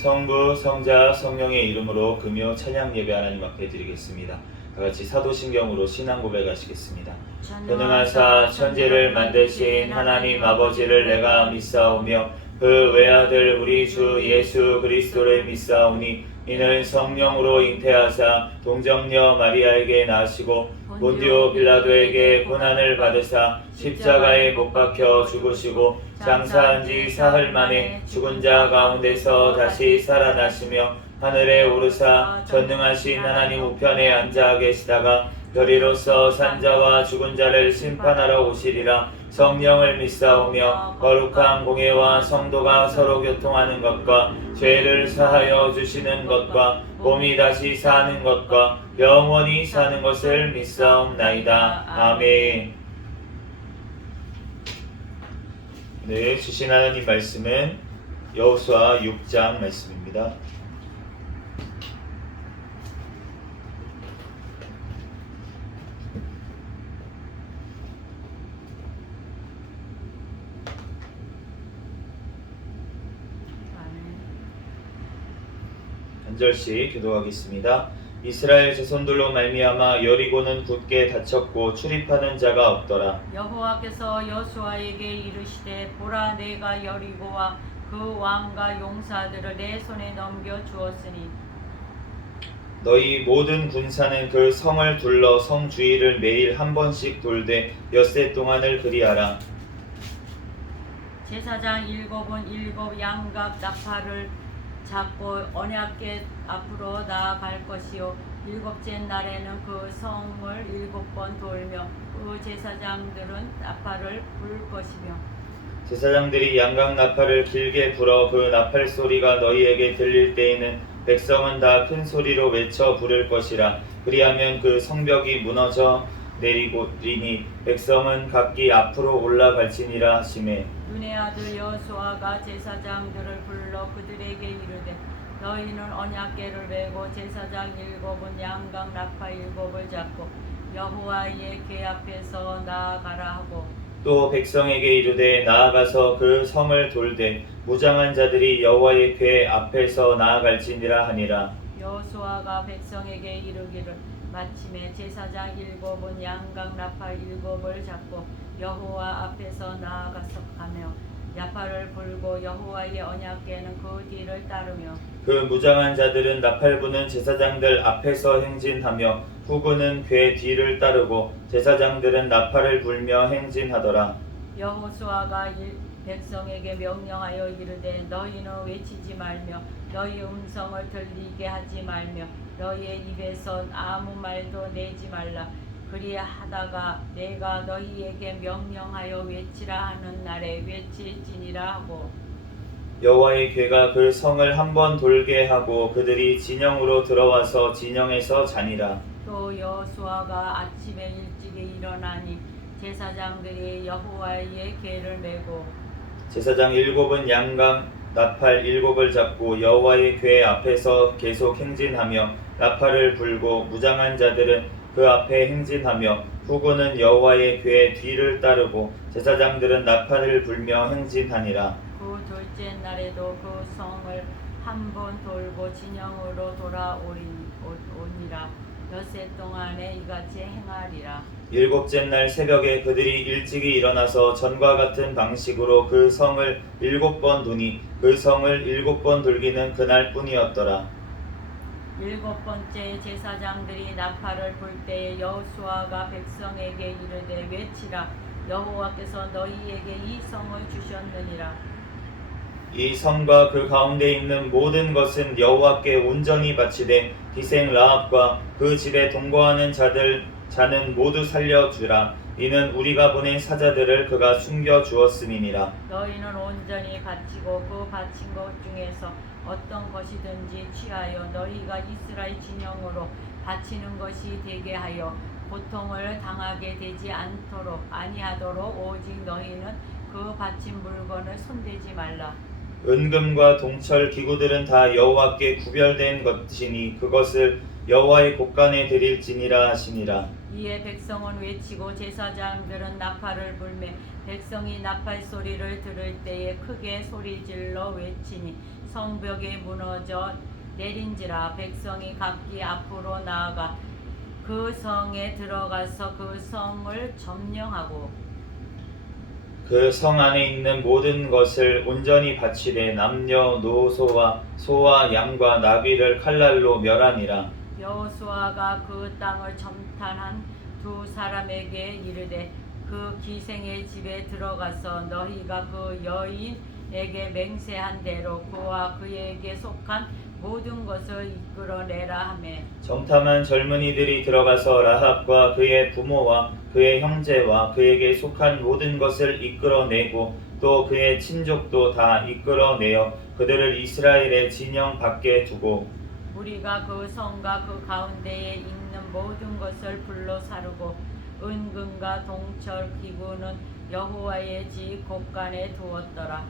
성부, 성자, 성령의 이름으로 금요 찬양 예배 하나님 앞에 드리겠습니다. 다같이 사도신경으로 신앙 고백하시겠습니다. 전능하사 천지를 만드신 하나님 아버지를 내가 믿사오며 그 외아들 우리 주 예수 그리스도를 믿사오니 이는 성령으로 잉태하사 동정녀 마리아에게 나시고 본디오 빌라도에게 고난을 받으사 십자가에 못 박혀 죽으시고 장사한 지 사흘 만에 죽은 자 가운데서 다시 살아나시며 하늘에 오르사 전능하신 하나님 우편에 앉아 계시다가 별이로서 산자와 죽은 자를 심판하러 오시리라. 성령을 믿사오며 거룩한 공예와 성도가 서로 교통하는 것과 죄를 사하여 주시는 것과 몸이 다시 사는 것과 영원히 사는 것을 믿사옵나이다. 아멘. 네, 주신 하나님 말씀은 여호수아 6장 말씀입니다. 한 절씩 기도하겠습니다. 이스라엘 자손들로 말미암아 여리고는 굳게 닫혔고 출입하는 자가 없더라. 여호와께서 여호수아에게 이르시되 보라 내가 여리고와 그 왕과 용사들을 내 손에 넘겨 주었으니 너희 모든 군사는 그 성을 둘러 성 주위를 매일 한 번씩 돌되 엿새 동안을 그리하라. 제사장 일곱은 일곱 양각 나팔을 잡고 언약궤 앞으로 나아갈 것이요 일곱째 날에는 그 성을 7번 돌며 그 제사장들은 나팔을 불 것이며 제사장들이 양각 나팔을 길게 불어 그 나팔 소리가 너희에게 들릴 때에는 백성은 다 큰 소리로 외쳐 부를 것이라. 그리하면 그 성벽이 무너져 내리고리니 백성은 각기 앞으로 올라갈지니라 하시매. 눈의 아들 여호수아가 제사장들을 불러 그들에게 이르되 너희는 언약궤를 메고 제사장 7은 양각 나팔 7을 잡고 여호와의 궤 앞에서 나아가라 하고 또 백성에게 이르되 나아가서 그 성을 돌되 무장한 자들이 여호와의 궤 앞에서 나아갈지니라 하니라. 여호수아가 백성에게 이르기를 마침에 제사장 7은 양각 나팔 7을 잡고 여호와 앞에서 나아가서 가며 나팔을 불고 여호와의 언약궤는 그 뒤를 따르며 그 무장한 자들은 나팔 부는 제사장들 앞에서 행진하며 후군은 궤 뒤를 따르고 제사장들은 나팔을 불며 행진하더라. 여호수아가 백성에게 명령하여 이르되 너희는 외치지 말며 너희 음성을 들리게 하지 말며 너희의 입에서 아무 말도 내지 말라. 그리하다가 내가 너희에게 명령하여 외치라 하는 날에 외칠지니라 하고 여호와의 궤가 그 성을 한 번 돌게 하고 그들이 진영으로 들어와서 진영에서 자니라. 또 여호수아가 아침에 일찍이 일어나니 제사장들이 여호와의 궤를 메고 제사장 7은 양각 나팔 7을 잡고 여호와의 궤 앞에서 계속 행진하며 나팔을 불고 무장한 자들은 그 앞에 행진하며 후군은 여호와의 궤 뒤를 따르고 제사장들은 나팔을 불며 행진하니라. 그 둘째 날에도 그 성을 한 번 돌고 진영으로 돌아오니라. 엿새 동안에 이같이 행하리라. 7째 날 새벽에 그들이 일찍이 일어나서 전과 같은 방식으로 그 성을 7번 도니 그 성을 7번 돌기는 그날 뿐이었더라. 7번째 제사장들이 나팔을 불 때에 여호수아가 백성에게 이르되 외치라. 여호와께서 너희에게 이 성을 주셨느니라. 이 성과 그 가운데 있는 모든 것은 여호와께 온전히 바치되 기생 라합과 그 집에 동거하는 자는 모두 살려주라. 이는 우리가 보낸 사자들을 그가 숨겨 주었음이니라. 너희는 온전히 바치고 그 바친 것 중에서 어떤 것이든지 취하여 너희가 이스라엘 진영으로 바치는 것이 되게 하여 고통을 당하게 되지 않도록 아니하도록 오직 너희는 그 바친 물건을 손대지 말라. 은금과 동철 기구들은 다 여호와께 구별된 것이니 그것을 여호와의 곳간에 드릴지니라 하시니라. 이에 백성은 외치고 제사장들은 나팔을 불매 백성이 나팔 소리를 들을 때에 크게 소리질러 외치니 성벽이 무너져 내린지라. 백성이 각기 앞으로 나아가 그 성에 들어가서 그 성을 점령하고 그 성 안에 있는 모든 것을 온전히 바치되 남녀노소와 소와 양과 나귀를 칼날로 멸하니라. 여호수아가 그 땅을 점탄한 두 사람에게 이르되 그 기생의 집에 들어가서 너희가 그 여인에게 맹세한 대로 그와 그에게 속한 모든 것을 이끌어내라 하매 정탐한 젊은이들이 들어가서 라합과 그의 부모와 그의 형제와 그에게 속한 모든 것을 이끌어내고 또 그의 친족도 다 이끌어내어 그들을 이스라엘의 진영 밖에 두고 우리가 그 성과 그 가운데에 있는 모든 것을 불로 사르고 은금과 동철 기구는 여호와의 집 곳간에 두었더라.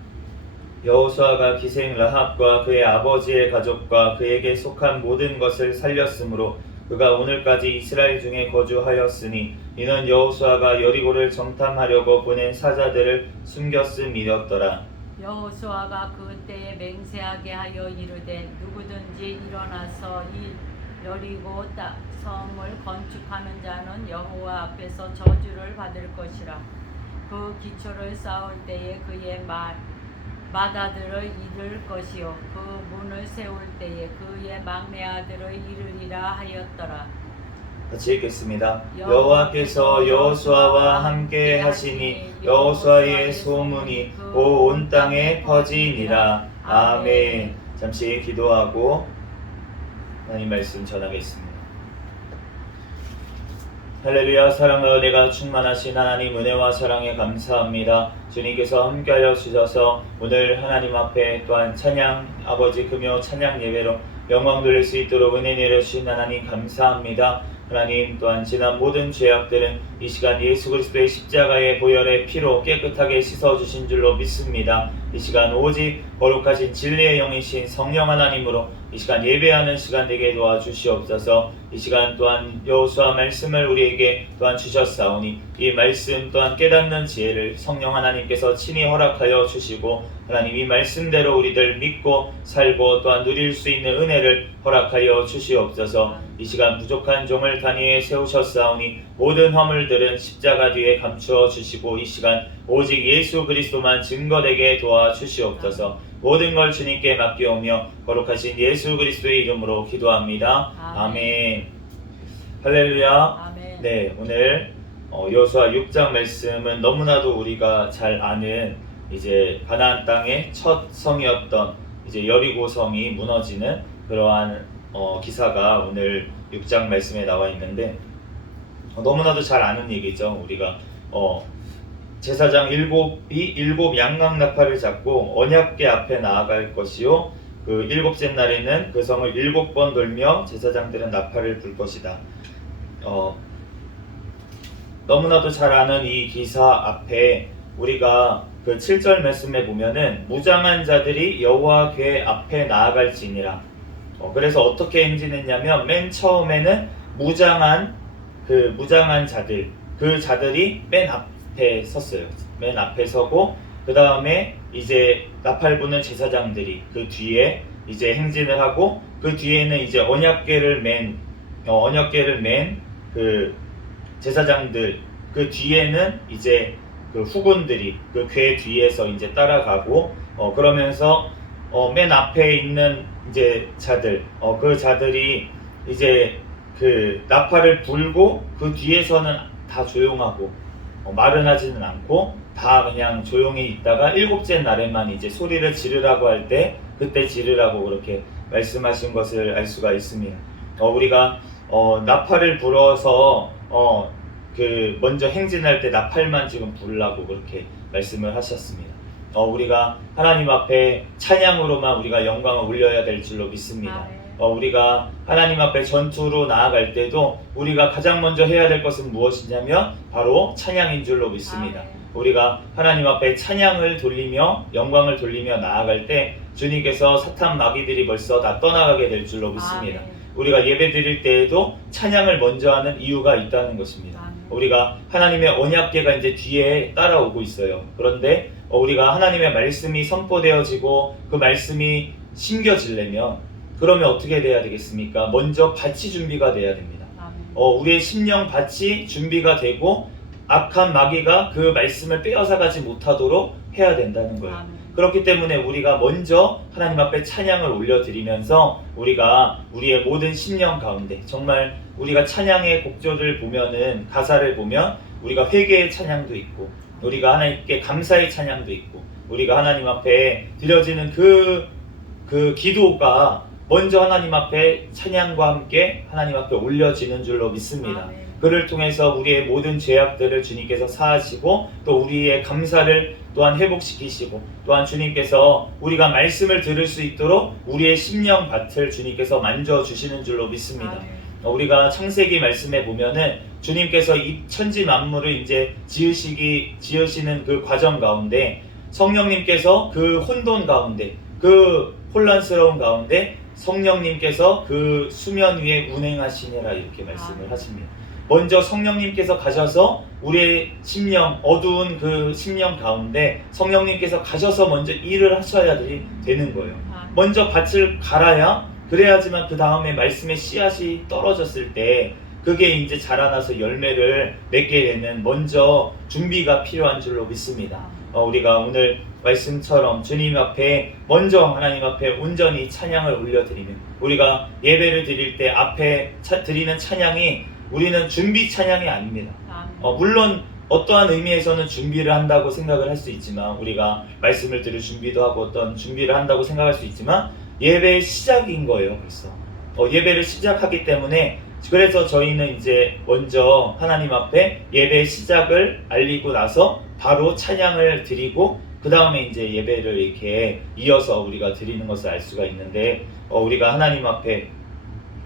여호수아가 기생 라합과 그의 아버지의 가족과 그에게 속한 모든 것을 살렸으므로 그가 오늘까지 이스라엘 중에 거주하였으니 이는 여호수아가 여리고를 정탐하려고 보낸 사자들을 숨겼음이었더라. 여호수아가 그때에 맹세하게 하여 이르되 누구든지 일어나서 이 여리고 성을 건축하는 자는 여호와 앞에서 저주를 받을 것이라. 그 기초를 쌓을 때에 그의 맏아들을 이를 것이요 그 문을 세울 때에 그의 막내 아들을 이르리라 하였더라. 같이 읽겠습니다. 여호와께서 여호수아와 함께 하시니 여호수아의 소문이 온 땅에 퍼지니라. 아멘. 잠시 기도하고 하나님 말씀 전하겠습니다. 할렐루야. 사랑과 은혜가 충만하신 하나님 은혜와 사랑에 감사합니다. 주님께서 함께하여 주셔서 오늘 하나님 앞에 또한 찬양 아버지 금요 찬양 예배로 영광 돌릴 수 있도록 은혜 내려주신 하나님 감사합니다. 하나님 또한 지난 모든 죄악들은 이 시간 예수 그리스도의 십자가의 보혈의 피로 깨끗하게 씻어주신 줄로 믿습니다. 이 시간 오직 거룩하신 진리의 영이신 성령 하나님으로 이 시간 예배하는 시간 되게 도와주시옵소서. 이 시간 또한 여호수아 말씀을 우리에게 또한 주셨사오니 이 말씀 또한 깨닫는 지혜를 성령 하나님께서 친히 허락하여 주시고 하나님 이 말씀대로 우리들 믿고 살고 또한 누릴 수 있는 은혜를 허락하여 주시옵소서. 이 시간 부족한 종을 단위에 세우셨사오니 모든 허물들은 십자가 뒤에 감추어 주시고 이 시간 오직 예수 그리스도만 증거되게 도와주시옵소서. 모든 걸 주님께 맡겨오며 거룩하신 예수 그리스도의 이름으로 기도합니다. 아멘. 할렐루야. 아멘. 네, 오늘 여호수아 6장 말씀은 너무나도 우리가 잘 아는 이제 가나안 땅의 첫 성이었던 이제 여리고 성이 무너지는 그러한 기사가 오늘 6장 말씀에 나와 있는데 너무나도 잘 아는 얘기죠. 우리가 제사장 일곱 양각 나팔을 잡고 언약궤 앞에 나아갈 것이요 그 일곱째 날에는 그 성을 7번 돌며 제사장들은 나팔을 불 것이다. 너무나도 잘 아는 이 기사 앞에 우리가 그 7절 말씀에 보면은 무장한 자들이 여호와 궤 앞에 나아갈지니라. 그래서 어떻게 행진했냐면 맨 처음에는 무장한 자들 그 자들이 맨 앞에 섰어요. 맨 앞에 서고 그 다음에 이제 나팔 부는 제사장들이 그 뒤에 이제 행진을 하고 그 뒤에는 이제 언약궤를 맨 그 제사장들 그 뒤에는 이제 그 후군들이 그 궤 뒤에서 이제 따라가고 그러면서 맨 앞에 있는 이제 자들 그 자들이 이제 그 나팔을 불고 그 뒤에서는 다 조용하고 말은 하지는 않고 다 그냥 조용히 있다가 7째 날에만 이제 소리를 지르라고 할 때 그때 지르라고 그렇게 말씀하신 것을 알 수가 있습니다. 우리가 나팔을 불어서 그 먼저 행진할 때 나팔만 지금 불라고 그렇게 말씀을 하셨습니다. 우리가 하나님 앞에 찬양으로만 우리가 영광을 올려야 될 줄로 믿습니다. 우리가 하나님 앞에 전투로 나아갈 때도 우리가 가장 먼저 해야 될 것은 무엇이냐면 바로 찬양인 줄로 믿습니다. 우리가 하나님 앞에 찬양을 돌리며 영광을 돌리며 나아갈 때 주님께서 사탄 마귀들이 벌써 다 떠나가게 될 줄로 믿습니다. 우리가 예배 드릴 때에도 찬양을 먼저 하는 이유가 있다는 것입니다. 우리가 하나님의 언약궤가 이제 뒤에 따라오고 있어요. 그런데 우리가 하나님의 말씀이 선포되어지고 그 말씀이 심겨지려면 그러면 어떻게 돼야 되겠습니까? 먼저 밭이 준비가 돼야 됩니다. 우리의 심령 밭이 준비가 되고 악한 마귀가 그 말씀을 빼앗아가지 못하도록 해야 된다는 거예요. 그렇기 때문에 우리가 먼저 하나님 앞에 찬양을 올려드리면서 우리가 우리의 모든 심령 가운데 정말 우리가 찬양의 곡조를 보면은 가사를 보면 우리가 회개의 찬양도 있고 우리가 하나님께 감사의 찬양도 있고 우리가 하나님 앞에 드려지는 그 기도가 먼저 하나님 앞에 찬양과 함께 하나님 앞에 올려지는 줄로 믿습니다. 그를 통해서 우리의 모든 죄악들을 주님께서 사하시고 또 우리의 감사를 또한 회복시키시고 또한 주님께서 우리가 말씀을 들을 수 있도록 우리의 심령 밭을 주님께서 만져주시는 줄로 믿습니다. 우리가 창세기 말씀에 보면은 주님께서 이 천지 만물을 이제 지으시는 그 과정 가운데 성령님께서 그 혼돈 가운데 그 혼란스러운 가운데 성령님께서 그 수면 위에 운행하시니라 이렇게 말씀을 하십니다. 먼저 성령님께서 가셔서 우리의 심령 어두운 그 심령 가운데 성령님께서 가셔서 먼저 일을 하셔야 되는 거예요. 먼저 밭을 갈아야 그래야지만 그 다음에 말씀의 씨앗이 떨어졌을 때 그게 이제 자라나서 열매를 맺게 되는 먼저 준비가 필요한 줄로 믿습니다. 우리가 오늘 말씀처럼 주님 앞에 먼저 하나님 앞에 온전히 찬양을 올려드리면 우리가 예배를 드릴 때 앞에 드리는 찬양이 우리는 준비 찬양이 아닙니다. 물론 어떠한 의미에서는 준비를 한다고 생각을 할 수 있지만 우리가 말씀을 들을 준비도 하고 어떤 준비를 한다고 생각할 수 있지만 예배의 시작인 거예요. 벌써 예배를 시작하기 때문에 그래서 저희는 이제 먼저 하나님 앞에 예배의 시작을 알리고 나서 바로 찬양을 드리고 그 다음에 이제 예배를 이렇게 이어서 우리가 드리는 것을 알 수가 있는데 우리가 하나님 앞에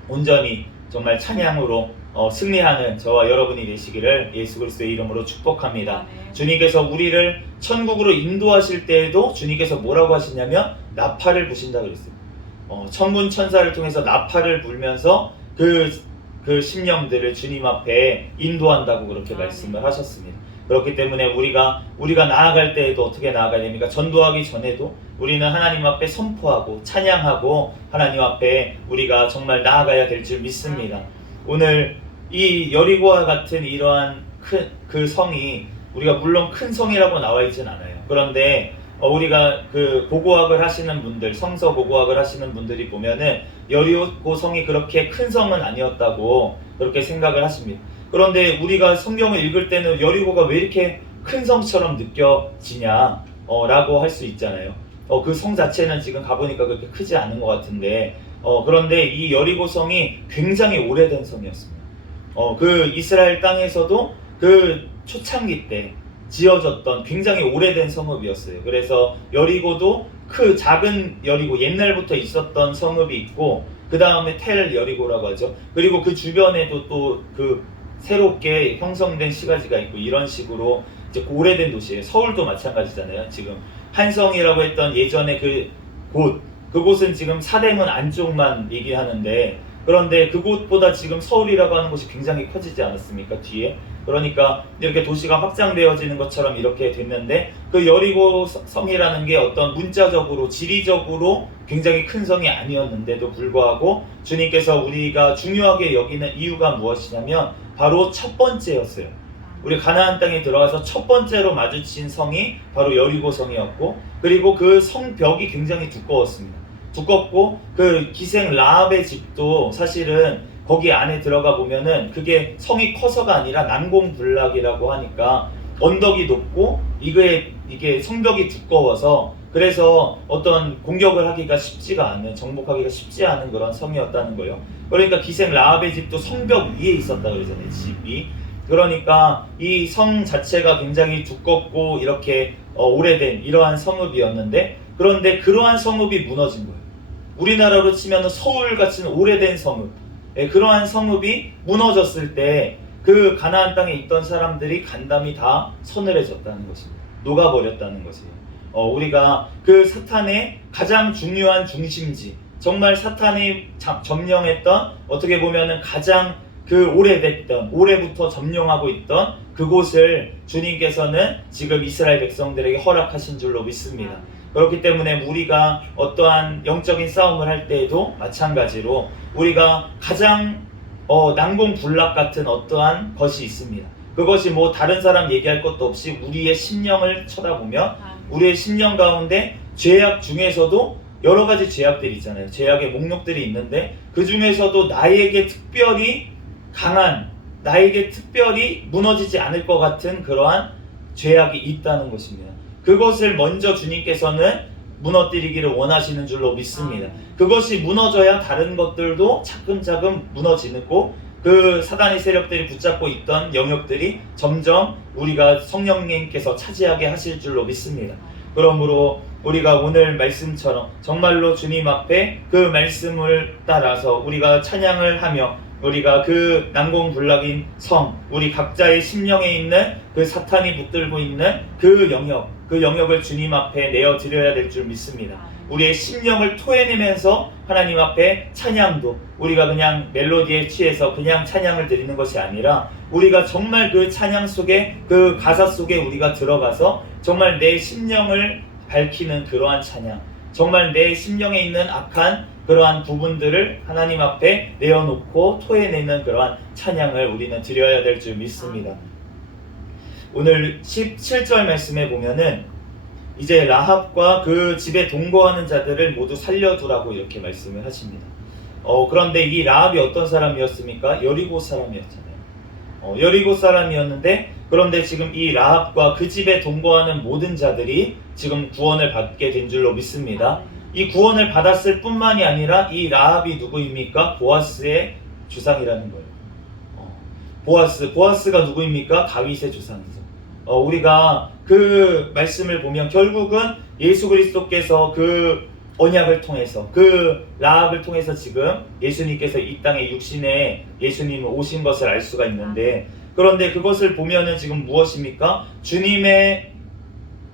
온전히 정말 찬양으로 승리하는 저와 여러분이 되시기를 예수 그리스도의 이름으로 축복합니다. 주님께서 우리를 천국으로 인도하실 때에도 주님께서 뭐라고 하시냐면 나팔을 부신다 그랬어요. 천군 천사를 통해서 나팔을 불면서 그 심령들을 주님 앞에 인도한다고 그렇게 말씀을 하셨습니다. 그렇기 때문에 우리가 나아갈 때에도 어떻게 나아가야 됩니까? 전도하기 전에도 우리는 하나님 앞에 선포하고 찬양하고 하나님 앞에 우리가 정말 나아가야 될 줄 믿습니다. 오늘 이 여리고와 같은 이러한 그 성이 우리가 물론 큰 성이라고 나와 있진 않아요. 그런데 우리가 그 고고학을 하시는 분들, 성서 고고학을 하시는 분들이 보면은 여리고 성이 그렇게 큰 성은 아니었다고 그렇게 생각을 하십니다. 그런데 우리가 성경을 읽을 때는 여리고가 왜 이렇게 큰 성처럼 느껴지냐 라고 할 수 있잖아요. 그 성 자체는 지금 가보니까 그렇게 크지 않은 것 같은데 그런데 이 여리고 성이 굉장히 오래된 성이었습니다. 그 이스라엘 땅에서도 그 초창기 때 지어졌던 굉장히 오래된 성읍이었어요. 그래서 여리고도 그 작은 여리고 옛날부터 있었던 성읍이 있고 그 다음에 텔 여리고라고 하죠. 그리고 그 주변에도 또 그 새롭게 형성된 시가지가 있고 이런 식으로 이제 오래된 도시예요. 서울도 마찬가지잖아요. 지금 한성이라고 했던 예전에 그곳은 지금 사대문 안쪽만 얘기하는데 그런데 그곳보다 지금 서울이라고 하는 곳이 굉장히 커지지 않았습니까? 뒤에 그러니까 이렇게 도시가 확장되어지는 것처럼 이렇게 됐는데 그 여리고 성이라는 게 어떤 문자적으로 지리적으로 굉장히 큰 성이 아니었는데도 불구하고 주님께서 우리가 중요하게 여기는 이유가 무엇이냐면 바로 첫 번째였어요. 우리 가나안 땅에 들어가서 첫 번째로 마주친 성이 바로 여리고 성이었고 그리고 그 성벽이 굉장히 두꺼웠습니다. 두껍고 그 기생 라합의 집도 사실은 거기 안에 들어가 보면은 그게 성이 커서가 아니라 난공불락이라고 하니까 언덕이 높고 이게 성벽이 두꺼워서 그래서 어떤 공격을 하기가 쉽지가 않은 정복하기가 쉽지 않은 그런 성이었다는 거예요. 그러니까 기생 라합의 집도 성벽 위에 있었다 그러잖아요. 집이. 그러니까 이 성 자체가 굉장히 두껍고 이렇게 오래된 이러한 성읍이었는데 그런데 그러한 성읍이 무너진 거예요. 우리나라로 치면 서울 같은 오래된 성읍 그러한 성읍이 무너졌을 때 그 가나안 땅에 있던 사람들이 간담이 다 서늘해졌다는 것입니다. 녹아버렸다는 것이에요. 우리가 그 사탄의 가장 중요한 중심지 정말 사탄이 점령했던 어떻게 보면은 가장 그 오래됐던, 올해부터 점령하고 있던 그곳을 주님께서는 지금 이스라엘 백성들에게 허락하신 줄로 믿습니다. 그렇기 때문에 우리가 어떠한 영적인 싸움을 할 때에도 마찬가지로 우리가 가장 난공불락 같은 어떠한 것이 있습니다. 그것이 뭐 다른 사람 얘기할 것도 없이 우리의 심령을 쳐다보면 우리의 심령 가운데 죄악 중에서도 여러 가지 죄악들이 있잖아요. 죄악의 목록들이 있는데 그 중에서도 나에게 특별히 강한, 나에게 특별히 무너지지 않을 것 같은 그러한 죄악이 있다는 것입니다. 그것을 먼저 주님께서는 무너뜨리기를 원하시는 줄로 믿습니다. 그것이 무너져야 다른 것들도 차근차근 무너지고 그 사단의 세력들이 붙잡고 있던 영역들이 점점 우리가 성령님께서 차지하게 하실 줄로 믿습니다. 그러므로 우리가 오늘 말씀처럼 정말로 주님 앞에 그 말씀을 따라서 우리가 찬양을 하며 우리가 그 난공불락인 성, 우리 각자의 심령에 있는 그 사탄이 붙들고 있는 그 영역을 주님 앞에 내어드려야 될 줄 믿습니다. 우리의 심령을 토해내면서 하나님 앞에 찬양도 우리가 그냥 멜로디에 취해서 그냥 찬양을 드리는 것이 아니라 우리가 정말 그 찬양 속에 그 가사 속에 우리가 들어가서 정말 내 심령을 밝히는 그러한 찬양, 정말 내 심령에 있는 악한 그러한 부분들을 하나님 앞에 내어놓고 토해내는 그러한 찬양을 우리는 드려야 될 줄 믿습니다. 오늘 17절 말씀에 보면은 이제 라합과 그 집에 동거하는 자들을 모두 살려두라고 이렇게 말씀을 하십니다. 그런데 이 라합이 어떤 사람이었습니까? 여리고 사람이었잖아요. 여리고 사람이었는데 그런데 지금 이 라합과 그 집에 동거하는 모든 자들이 지금 구원을 받게 된 줄로 믿습니다. 이 구원을 받았을 뿐만이 아니라 이 라합이 누구입니까? 보아스의 조상이라는 거예요. 보아스가 누구입니까? 다윗의 조상이죠. 우리가 그 말씀을 보면 결국은 예수 그리스도께서 그 언약을 통해서 그 라합을 통해서 지금 예수님께서 이 땅에 육신에 예수님이 오신 것을 알 수가 있는데 그런데 그것을 보면은 지금 무엇입니까? 주님의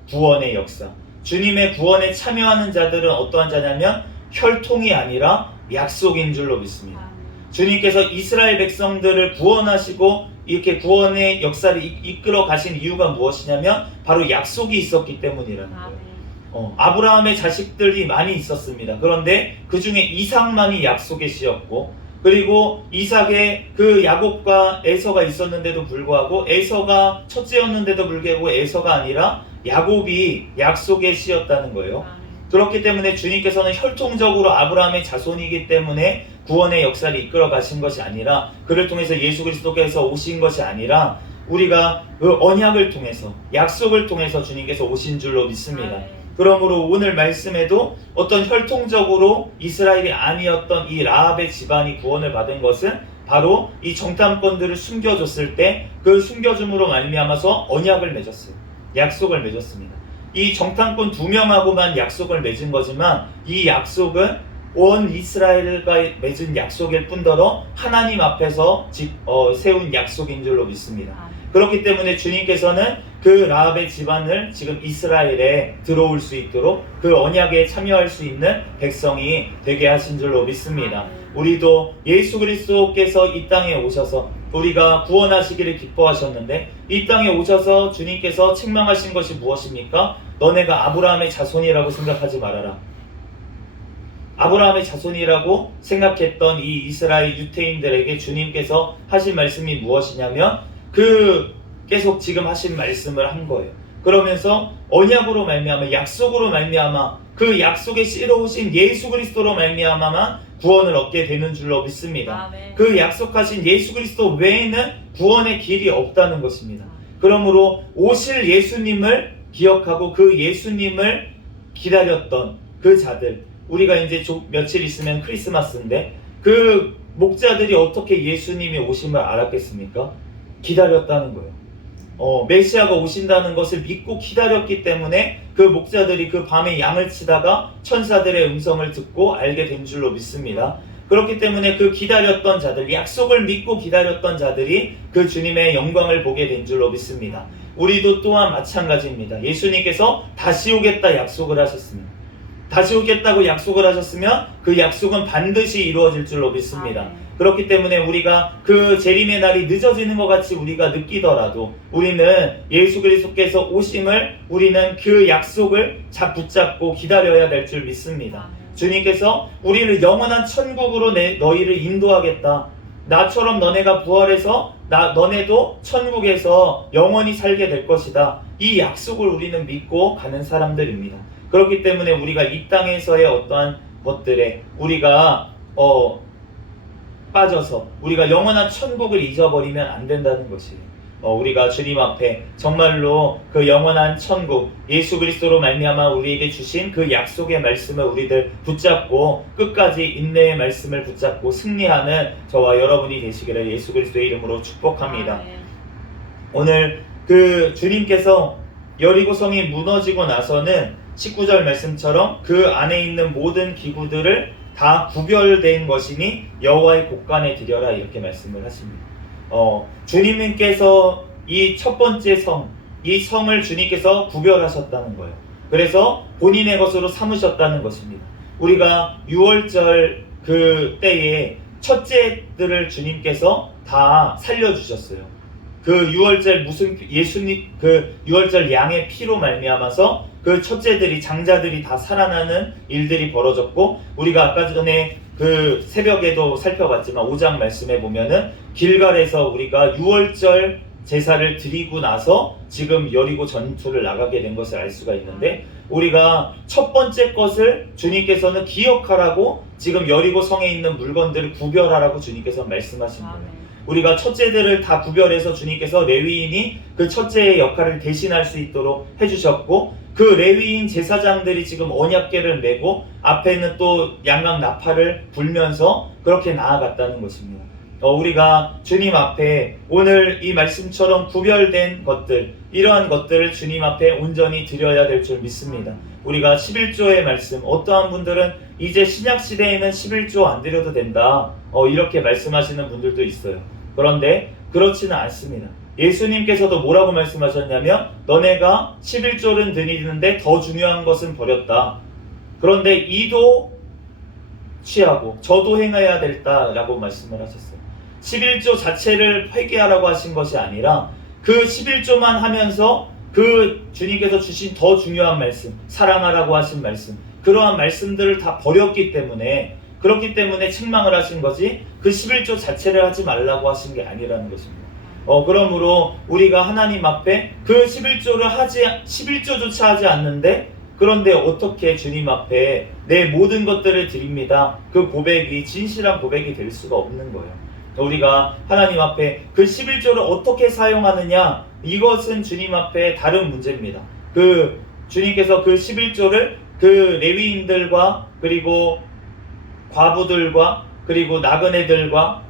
구원의 역사, 주님의 구원에 참여하는 자들은 어떠한 자냐면 혈통이 아니라 약속인 줄로 믿습니다. 주님께서 이스라엘 백성들을 구원하시고 이렇게 구원의 역사를 이끌어 가신 이유가 무엇이냐면 바로 약속이 있었기 때문이라는 거예요. 아브라함의 자식들이 많이 있었습니다. 그런데 그 중에 이삭만이 약속의 씨였고 그리고 이삭의 그 야곱과 에서가 있었는데도 불구하고 에서가 첫째였는데도 불구하고 에서가 아니라 야곱이 약속의 씨였다는 거예요. 그렇기 때문에 주님께서는 혈통적으로 아브라함의 자손이기 때문에 구원의 역사를 이끌어 가신 것이 아니라 그를 통해서 예수 그리스도께서 오신 것이 아니라 우리가 그 언약을 통해서 약속을 통해서 주님께서 오신 줄로 믿습니다. 그러므로 오늘 말씀에도 어떤 혈통적으로 이스라엘이 아니었던 이 라합의 집안이 구원을 받은 것은 바로 이 정탐꾼들을 숨겨줬을 때 그 숨겨줌으로 말미암아서 언약을 맺었어요. 약속을 맺었습니다. 이 정탐꾼 2명하고만 약속을 맺은 거지만 이 약속은 온 이스라엘과 맺은 약속일 뿐더러 하나님 앞에서 세운 약속인 줄로 믿습니다. 그렇기 때문에 주님께서는 그 라합의 집안을 지금 이스라엘에 들어올 수 있도록 그 언약에 참여할 수 있는 백성이 되게 하신 줄로 믿습니다. 우리도 예수 그리스도께서 이 땅에 오셔서 우리가 구원하시기를 기뻐하셨는데 이 땅에 오셔서 주님께서 책망하신 것이 무엇입니까? 너네가 아브라함의 자손이라고 생각하지 말아라. 아브라함의 자손이라고 생각했던 이 이스라엘 유태인들에게 주님께서 하신 말씀이 무엇이냐면 계속 지금 하신 말씀을 한 거예요. 그러면서 언약으로 말미암아 약속으로 말미암아 그 약속에 실어오신 예수 그리스도로 말미암아만 구원을 얻게 되는 줄로 믿습니다. 아멘. 그 약속하신 예수 그리스도 외에는 구원의 길이 없다는 것입니다. 그러므로 오실 예수님을 기억하고 그 예수님을 기다렸던 그 자들, 우리가 이제 며칠 있으면 크리스마스인데 그 목자들이 어떻게 예수님이 오심을 알았겠습니까? 기다렸다는 거예요. 메시아가 오신다는 것을 믿고 기다렸기 때문에 그 목자들이 그 밤에 양을 치다가 천사들의 음성을 듣고 알게 된 줄로 믿습니다. 그렇기 때문에 그 기다렸던 자들, 약속을 믿고 기다렸던 자들이 그 주님의 영광을 보게 된 줄로 믿습니다. 우리도 또한 마찬가지입니다. 예수님께서 다시 오겠다 약속을 하셨습니다. 다시 오겠다고 약속을 하셨으면 그 약속은 반드시 이루어질 줄로 믿습니다. 그렇기 때문에 우리가 그 재림의 날이 늦어지는 것 같이 우리가 느끼더라도 우리는 예수 그리스도께서 오심을 우리는 그 약속을 붙잡고 기다려야 될 줄 믿습니다. 주님께서 우리를 영원한 천국으로 너희를 인도하겠다. 나처럼 너네가 부활해서 너네도 천국에서 영원히 살게 될 것이다. 이 약속을 우리는 믿고 가는 사람들입니다. 그렇기 때문에 우리가 이 땅에서의 어떠한 것들에 우리가 빠져서 우리가 영원한 천국을 잊어버리면 안 된다는 것이에요. 우리가 주님 앞에 정말로 그 영원한 천국 예수 그리스도로 말미암아 우리에게 주신 그 약속의 말씀을 우리들 붙잡고 끝까지 인내의 말씀을 붙잡고 승리하는 저와 여러분이 되시기를 예수 그리스도의 이름으로 축복합니다. 오늘 그 주님께서 여리고성이 무너지고 나서는 19절 말씀처럼 그 안에 있는 모든 기구들을 다 구별된 것이니 여호와의 곳간에 드려라 이렇게 말씀을 하십니다. 주님께서 이 첫 번째 이 성을 주님께서 구별하셨다는 거예요. 그래서 본인의 것으로 삼으셨다는 것입니다. 우리가 6월절 그 때에 첫째들을 주님께서 다 살려주셨어요. 그 6월절 예수님 그 6월절 양의 피로 말미암아서 그 첫째들이 장자들이 다 살아나는 일들이 벌어졌고 우리가 아까 전에 그 새벽에도 살펴봤지만 5장 말씀에 보면은 길갈에서 우리가 6월절 제사를 드리고 나서 지금 여리고 전투를 나가게 된 것을 알 수가 있는데 우리가 첫 번째 것을 주님께서는 기억하라고 지금 여리고 성에 있는 물건들을 구별하라고 주님께서 말씀하신 거예요. 우리가 첫째들을 다 구별해서 주님께서 레위인이 그 첫째의 역할을 대신할 수 있도록 해주셨고 그 레위인 제사장들이 지금 언약궤를 메고 앞에는 또 양각 나팔을 불면서 그렇게 나아갔다는 것입니다. 우리가 주님 앞에 오늘 이 말씀처럼 구별된 것들 이러한 것들을 주님 앞에 온전히 드려야 될 줄 믿습니다. 우리가 11조의 말씀 어떠한 분들은 이제 신약시대에는 11조 안 드려도 된다 이렇게 말씀하시는 분들도 있어요. 그런데 그렇지는 않습니다. 예수님께서도 뭐라고 말씀하셨냐면 너네가 11조를 드리는데 더 중요한 것은 버렸다. 그런데 이도 취하고 저도 행해야 된다라고 말씀을 하셨어요. 11조 자체를 회개하라고 하신 것이 아니라 그 11조만 하면서 그 주님께서 주신 더 중요한 말씀 사랑하라고 하신 말씀 그러한 말씀들을 다 버렸기 때문에 그렇기 때문에 책망을 하신 거지 그 11조 자체를 하지 말라고 하신 게 아니라는 것입니다. 그러므로 우리가 하나님 앞에 그 11조조차 하지 않는데 그런데 어떻게 주님 앞에 내 모든 것들을 드립니다. 그 고백이 진실한 고백이 될 수가 없는 거예요. 우리가 하나님 앞에 그 11조를 어떻게 사용하느냐 이것은 주님 앞에 다른 문제입니다. 그 주님께서 그 11조를 그 레위인들과 그리고 과부들과 그리고 나그네들과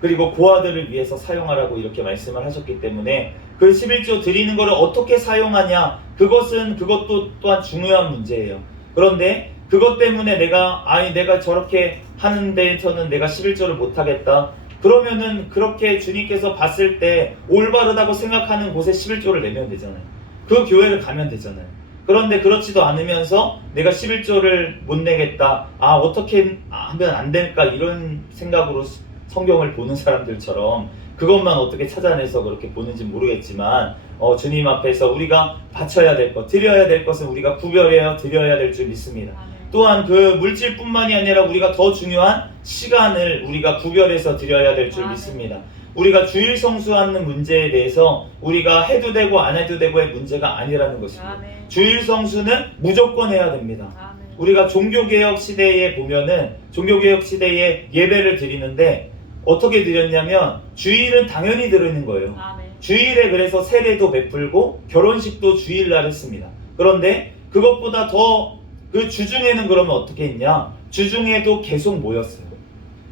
그리고 고아들을 위해서 사용하라고 이렇게 말씀을 하셨기 때문에 그 11조 드리는 것을 어떻게 사용하냐 그것도 또한 중요한 문제예요. 그런데 그것 때문에 내가 저렇게 하는 데에서는 내가 11조를 못하겠다 그러면은 그렇게 주님께서 봤을 때 올바르다고 생각하는 곳에 11조를 내면 되잖아요. 그 교회를 가면 되잖아요. 그런데 그렇지도 않으면서 내가 11조를 못 내겠다 어떻게 하면 안 될까 이런 생각으로 성경을 보는 사람들처럼 그것만 어떻게 찾아내서 그렇게 보는지 모르겠지만 주님 앞에서 우리가 바쳐야 될 것, 드려야 될 것은 우리가 구별해야 드려야 될 줄 믿습니다. 또한 그 물질뿐만이 아니라 우리가 더 중요한 시간을 우리가 구별해서 드려야 될 줄 믿습니다. 우리가 주일 성수하는 문제에 대해서 우리가 해도 되고 안 해도 되고의 문제가 아니라는 것입니다. 주일 성수는 무조건 해야 됩니다. 우리가 종교개혁 시대에 보면은 종교개혁 시대에 예배를 드리는데 어떻게 드렸냐면 주일은 당연히 드리는 거예요. 주일에 그래서 세례도 베풀고 결혼식도 주일날 했습니다. 그런데 그것보다 더 그 주중에는 그러면 어떻게 했냐? 주중에도 계속 모였어요.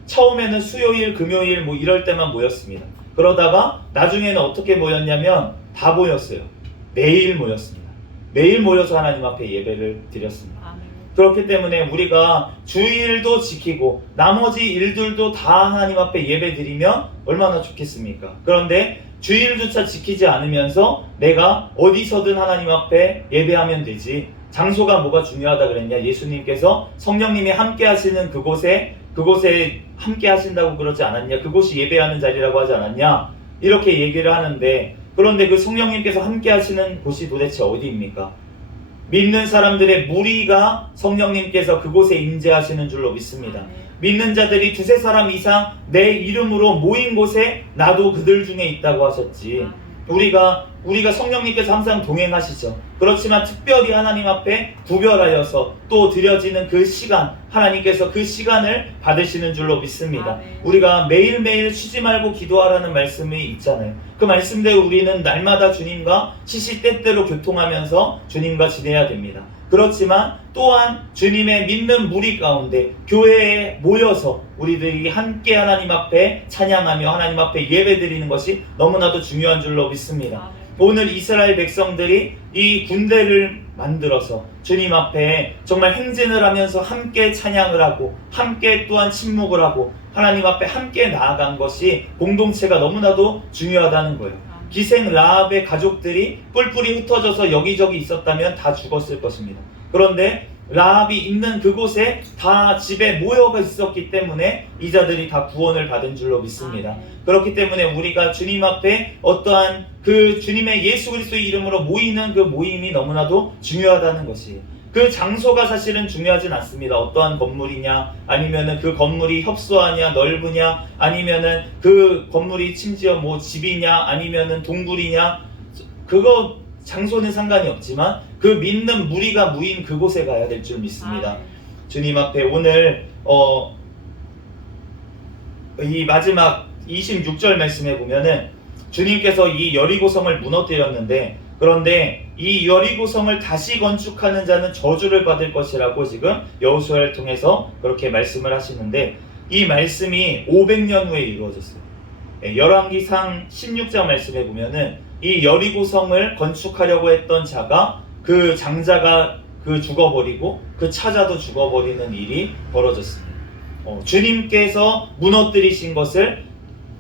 처음에는 수요일, 금요일 뭐 이럴 때만 모였습니다. 그러다가 나중에는 어떻게 모였냐면 다 모였어요. 매일 모였습니다. 매일 모여서 하나님 앞에 예배를 드렸습니다. 그렇기 때문에 우리가 주일도 지키고 나머지 일들도 다 하나님 앞에 예배 드리면 얼마나 좋겠습니까? 그런데 주일조차 지키지 않으면서 내가 어디서든 하나님 앞에 예배하면 되지 장소가 뭐가 중요하다 그랬냐? 예수님께서 성령님이 함께 하시는 그곳에 그곳에 함께 하신다고 그러지 않았냐? 그곳이 예배하는 자리라고 하지 않았냐? 이렇게 얘기를 하는데, 그런데 그 성령님께서 함께 하시는 곳이 도대체 어디입니까? 믿는 사람들의 무리가 성령님께서 그곳에 임재하시는 줄로 믿습니다. 믿는 자들이 두세 사람 이상 내 이름으로 모인 곳에 나도 그들 중에 있다고 하셨지. 우리가 성령님께서 항상 동행하시죠. 그렇지만 특별히 하나님 앞에 구별하여서 또 드려지는 그 시간, 하나님께서 그 시간을 받으시는 줄로 믿습니다. 우리가 매일매일 쉬지 말고 기도하라는 말씀이 있잖아요. 그 말씀대로 우리는 날마다 주님과 시시때때로 교통하면서 주님과 지내야 됩니다. 그렇지만 또한 주님의 믿는 무리 가운데 교회에 모여서 우리들이 함께 하나님 앞에 찬양하며 하나님 앞에 예배드리는 것이 너무나도 중요한 줄로 믿습니다. 오늘 이스라엘 백성들이 이 군대를 만들어서 주님 앞에 정말 행진을 하면서 함께 찬양을 하고 함께 또한 침묵을 하고 하나님 앞에 함께 나아간 것이 공동체가 너무나도 중요하다는 거예요. 기생 라합의 가족들이 뿔뿔이 흩어져서 여기저기 있었다면 다 죽었을 것입니다. 그런데 라합이 있는 그곳에 다 집에 모여가 있었기 때문에 이자들이 다 구원을 받은 줄로 믿습니다. 그렇기 때문에 우리가 주님 앞에 어떠한 그 주님의 예수 그리스도의 이름으로 모이는 그 모임이 너무나도 중요하다는 것이에요. 그 장소가 사실은 중요하진 않습니다. 어떠한 건물이냐, 아니면은 그 건물이 협소하냐, 넓으냐, 아니면은 그 건물이 심지어 뭐 집이냐, 아니면은 동굴이냐, 그거 장소는 상관이 없지만 그 믿는 무리가 모인 그곳에 가야 될 줄 믿습니다. 주님 앞에 오늘 이 마지막 26절 말씀에 보면은 주님께서 이 여리고성을 무너뜨렸는데, 그런데 이 여리고성을 다시 건축하는 자는 저주를 받을 것이라고 지금 여호수아를 통해서 그렇게 말씀을 하시는데, 이 말씀이 500년 후에 이루어졌어요. 열왕기상 16장 말씀에 보면은 이 여리고성을 건축하려고 했던 자가, 그 장자가 죽어버리고 그 차자도 죽어버리는 일이 벌어졌습니다. 주님께서 무너뜨리신 것을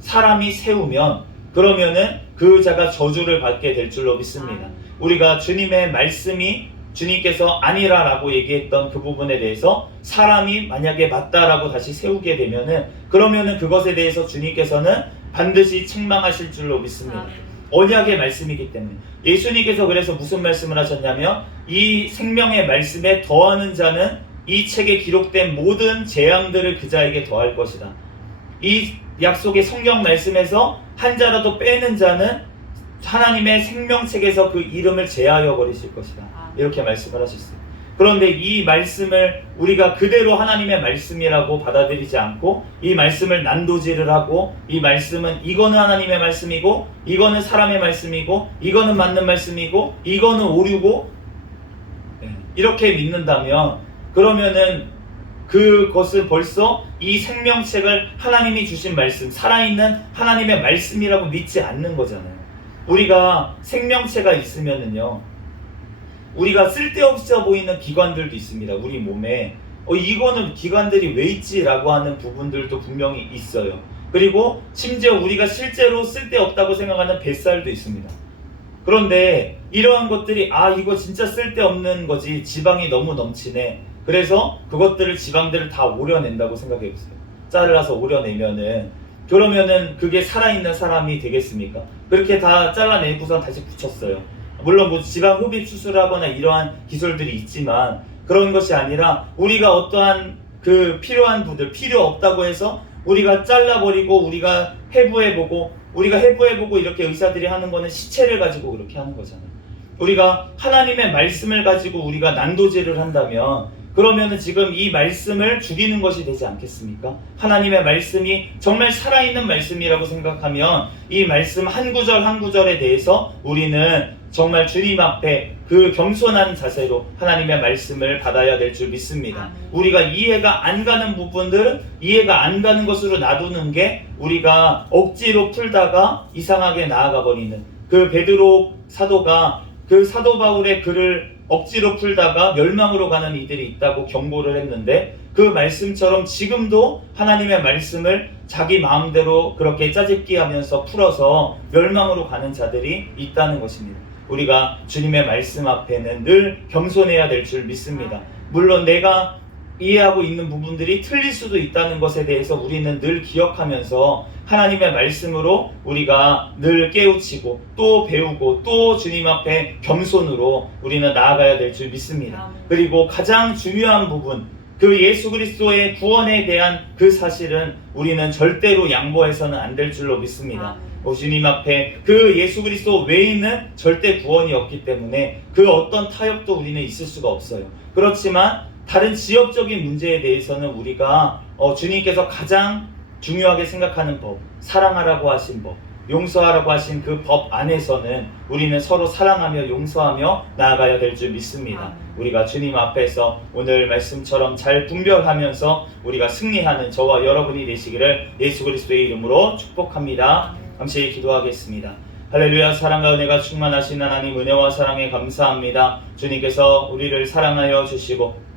사람이 세우면 그러면은 그 자가 저주를 받게 될 줄로 믿습니다. 우리가 주님의 말씀이 주님께서 아니라라고 얘기했던 그 부분에 대해서 사람이 만약에 맞다라고 다시 세우게 되면은 그러면은 그것에 대해서 주님께서는 반드시 책망하실 줄로 믿습니다. 언약의 말씀이기 때문에. 예수님께서 그래서 무슨 말씀을 하셨냐면, 이 생명의 말씀에 더하는 자는 이 책에 기록된 모든 재앙들을 그 자에게 더할 것이다. 이 약속의 성경 말씀에서 한 자라도 빼는 자는 하나님의 생명책에서 그 이름을 제하여 버리실 것이다. 이렇게 말씀을 하셨어요. 그런데 이 말씀을 우리가 그대로 하나님의 말씀이라고 받아들이지 않고 이 말씀을 난도질을 하고, 이 말씀은 이거는 하나님의 말씀이고 이거는 사람의 말씀이고 이거는 맞는 말씀이고 이거는 오류고 이렇게 믿는다면, 그러면은 그것은 벌써 이 생명책을 하나님이 주신 말씀, 살아있는 하나님의 말씀이라고 믿지 않는 거잖아요. 우리가 생명체가 있으면은요, 우리가 쓸데없어 보이는 기관들도 있습니다. 우리 몸에 이거는 기관들이 왜 있지? 라고 하는 부분들도 분명히 있어요. 그리고 심지어 우리가 실제로 쓸데없다고 생각하는 뱃살도 있습니다. 그런데 이러한 것들이 이거 진짜 쓸데없는 거지, 지방이 너무 넘치네, 그래서 그것들을 지방들을 다 오려낸다고 생각해 보세요. 잘라서 오려내면은, 그러면은 그게 살아있는 사람이 되겠습니까? 그렇게 다 잘라내고선 다시 붙였어요. 물론 뭐 지방 흡입 수술을 하거나 이러한 기술들이 있지만, 그런 것이 아니라 우리가 어떠한 그 필요한 부들, 필요 없다고 해서 우리가 잘라버리고 우리가 해부해보고 이렇게 의사들이 하는 거는 시체를 가지고 그렇게 하는 거잖아요. 우리가 하나님의 말씀을 가지고 우리가 난도질을 한다면, 그러면은 지금 이 말씀을 죽이는 것이 되지 않겠습니까? 하나님의 말씀이 정말 살아있는 말씀이라고 생각하면 이 말씀 한 구절 한 구절에 대해서 우리는 정말 주님 앞에 그 겸손한 자세로 하나님의 말씀을 받아야 될 줄 믿습니다. 우리가 이해가 안 가는 부분들은 이해가 안 가는 것으로 놔두는 게, 우리가 억지로 풀다가 이상하게 나아가 버리는, 그 베드로 사도가 그 사도 바울의 글을 억지로 풀다가 멸망으로 가는 이들이 있다고 경고를 했는데, 그 말씀처럼 지금도 하나님의 말씀을 자기 마음대로 그렇게 짜집기 하면서 풀어서 멸망으로 가는 자들이 있다는 것입니다. 우리가 주님의 말씀 앞에는 늘 겸손해야 될 줄 믿습니다. 물론 내가 이해하고 있는 부분들이 틀릴 수도 있다는 것에 대해서 우리는 늘 기억하면서 하나님의 말씀으로 우리가 늘 깨우치고 또 배우고 또 주님 앞에 겸손으로 우리는 나아가야 될 줄 믿습니다. 그리고 가장 중요한 부분, 그 예수 그리스도의 구원에 대한 그 사실은 우리는 절대로 양보해서는 안 될 줄로 믿습니다. 주님 앞에 그 예수 그리스도 외에는 절대 구원이 없기 때문에 그 어떤 타협도 우리는 있을 수가 없어요. 그렇지만 다른 지역적인 문제에 대해서는 우리가 주님께서 가장 중요하게 생각하는 법, 사랑하라고 하신 법, 용서하라고 하신 그 법 안에서는 우리는 서로 사랑하며 용서하며 나아가야 될 줄 믿습니다. 우리가 주님 앞에서 오늘 말씀처럼 잘 분별하면서 우리가 승리하는 저와 여러분이 되시기를 예수 그리스도의 이름으로 축복합니다. 감사히 기도하겠습니다. 할렐루야. 사랑과 은혜가 충만하신 하나님, 은혜와 사랑에 감사합니다. 주님께서 우리를 사랑하여 주시고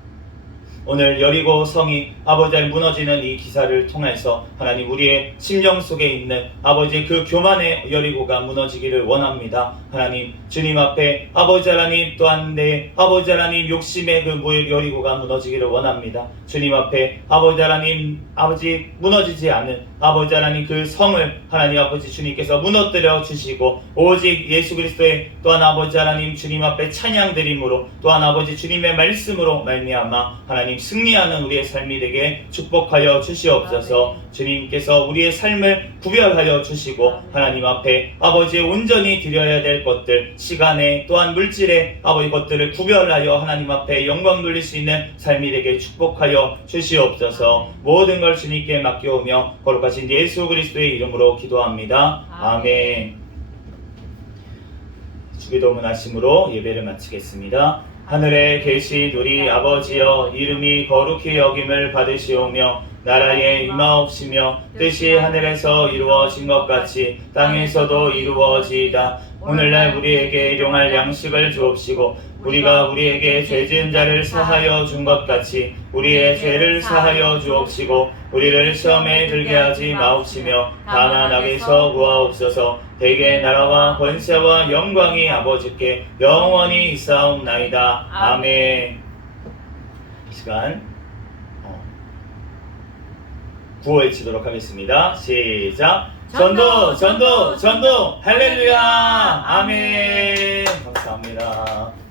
오늘 여리고 성이 아버지의 무너지는 이 기사를 통해서 하나님 우리의 심령 속에 있는 아버지의 그 교만의 여리고가 무너지기를 원합니다. 하나님 주님 앞에 아버지 하나님 또한 내 아버지 하나님 욕심의 그 여리고가 무너지기를 원합니다. 주님 앞에 아버지 하나님 아버지 무너지지 않은 아버지 하나님 그 성을 하나님 아버지 주님께서 무너뜨려 주시고 오직 예수 그리스도의 또한 아버지 하나님 주님 앞에 찬양 드림으로 또한 아버지 주님의 말씀으로 말미암아 하나님 승리하는 우리의 삶이 되게 축복하여 주시옵소서. 주님께서 우리의 삶을 구별하여 주시고 하나님 앞에 아버지의 온전히 드려야 될 것들, 시간에 또한 물질의 아버지 것들을 구별하여 하나님 앞에 영광 돌릴 수 있는 삶이 되게 축복하여 주시옵소서. 모든 걸 주님께 맡겨오며 거룩하신 예수 그리스도의 이름으로 기도합니다. 아멘. 주기도문 하심으로 예배를 마치겠습니다. 하늘에 계신 우리 아버지여, 이름이 거룩히 여김을 받으시오며 나라에 임하옵시며 뜻이 하늘에서 이루어진 것 같이 땅에서도 이루어지이다. 오늘날 우리에게 일용할 양식을 주옵시고 우리가 우리에게 죄 지은 자를 사하여 준 것 같이 우리의 죄를 사하여 주옵시고 우리를 시험에 들게 하지 마옵시며 다만 악에서 구하옵소서. 대개 나라와 권세와 영광이 아버지께 영원히 있사옵나이다. 아멘. 시간 구호 외치도록 하겠습니다. 시작. 전도 전도 전도 할렐루야. 아멘. 감사합니다.